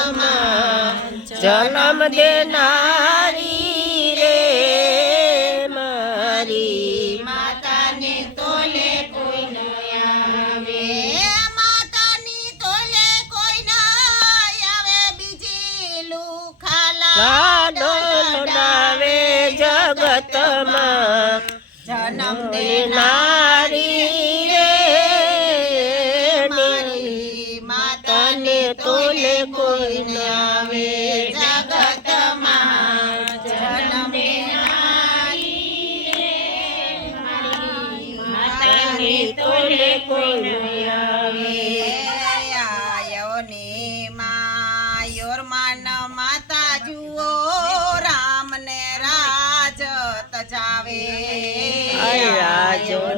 જગતમાં જન્મ દેનારી રે મારી. માતાને તોલે કોઈ ન આવે. માતાની તોલે કોઈ ન આવે. બીજી લુખાલા લાડો જગતમાં. જન્મ નારી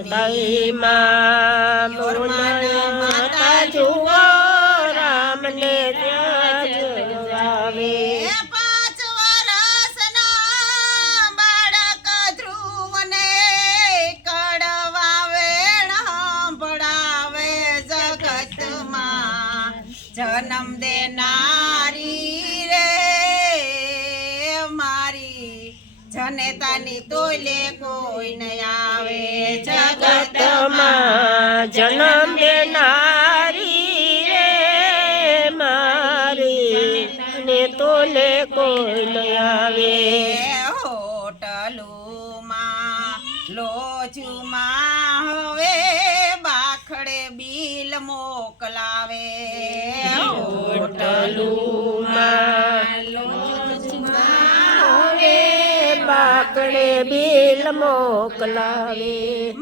તઈમાં માતા જુઓ રામને આવે જન્મ દેનારી રે મારી. જનેતાની તોલે કોઈ જન્મ દેનારી રે મારી. ને તોલે કોઈ ન આવે. હોટલુમાં લોચુમાં હવે બાખડે બિલ મોકલાવે. હોટલુમાં હવે બાકડે બિલ મોકલાવે.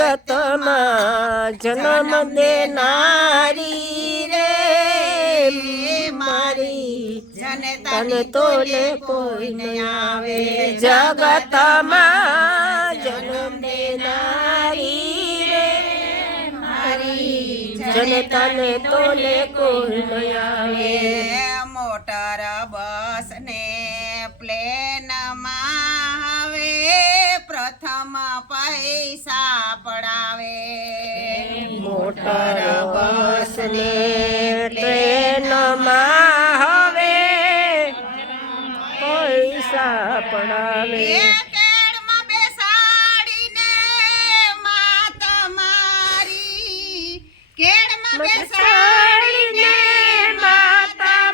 જગતમાં જન્મ દેનારી રે. મારી જને તો તોલે કોઈ ન આવે. જગતમાં જન્મ દેનારી રે. મારી જને તને તોલે કોઈ ન આવે.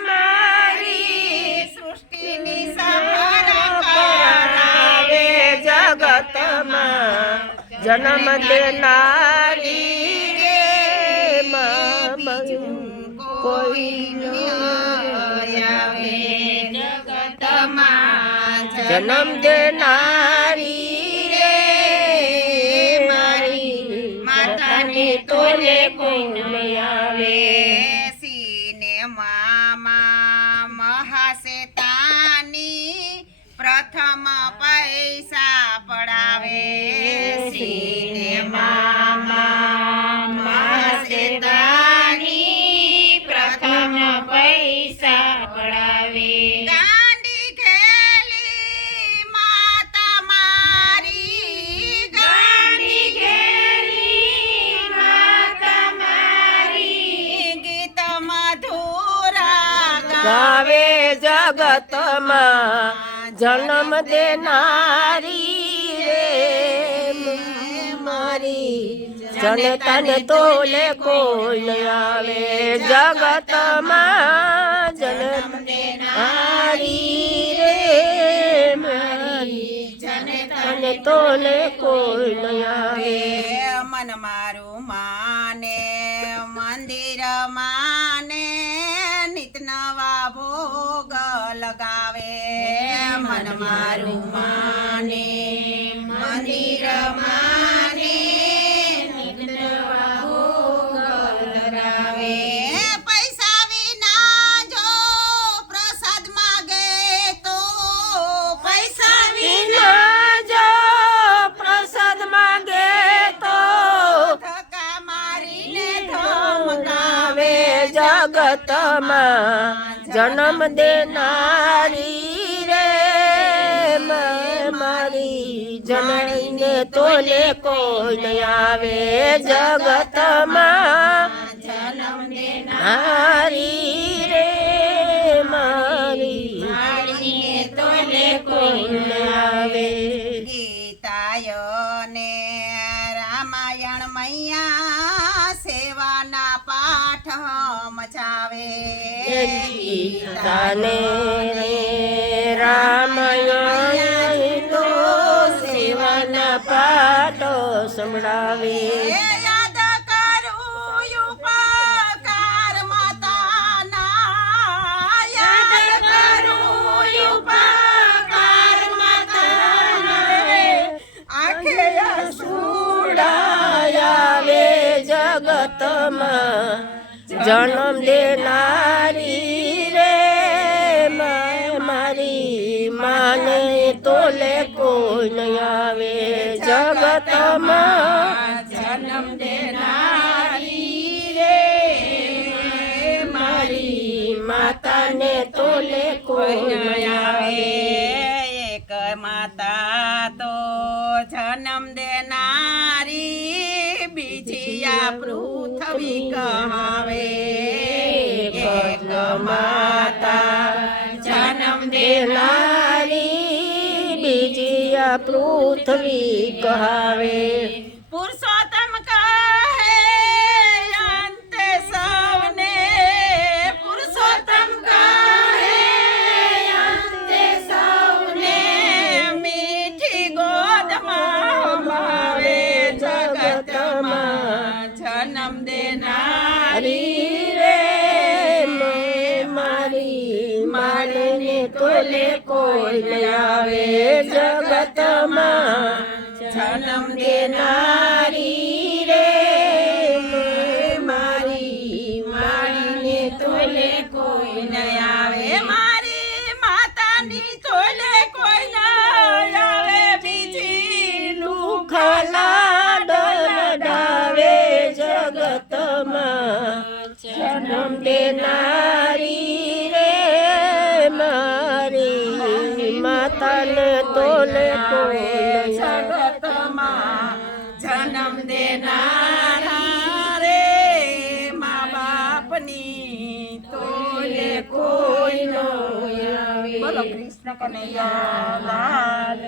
મારી સૃષ્ટિની સફર કરાવે જગતમાં જન્મ દેનારી કોઈ આવે જન્મ દેનારી રે મારી માતાને તોલે કોઈ ન આવે બેસીને મામા મહાશેતાની પ્રથમ પૈસા પડાવે સીને મામા ગાવે જગતમાં જન્મ દેનારી રે. મારી જનતન તોલે ન આવે જગતમાં જન્મ દેનારી રે. મારી જનતન તોલે ન આવે. મન મારું માને મંદિર લગાવે મન મારું માને મંદિર માને પૈસા વિના જો પ્રસાદ માગે તો પૈસા વિના જો પ્રસાદ માંગે તો ધક્કા મારીને ધમકાવે જગતમાં. જન્મ દેનારી રે મારી જણાઈને તોલે કોઈ ન આવે જગતમાં. જન્મ દેનાર રામાયણ મૈયા સેવાના પાઠ મચાવે રામાયણ તો સેવાના પાઠો સંભળાવે. જગતમાં જન્મ દેનારી રે મારી માને તોલે કોઈ ન આવે જગતમાં જન્મ દેનારી રે, મારી માતાને તોલે કોઈ ન આવે. એક માતા તો જન્મ દેનારી બીજી પૃથ્વી કહાવે એક માતા જન્મ દેનારી બીજી પૃથ્વી કહાવે તોલે કોઈ ન આવે જગતમાં, જન્મ દેનારી રે. મારી, મારીને તોલે કોઈ ન આવે. મારી માતાની તોલે કોઈ ન આવે. બીજી દુઃખલા ડોલડાવે જગતમાં, જન્મ દેનારી આવે. જગતમાં જન્મ દેનારા રે મા બાપની તોલે કોઈ નો બોલો કૃષ્ણ કનૈયા લાલ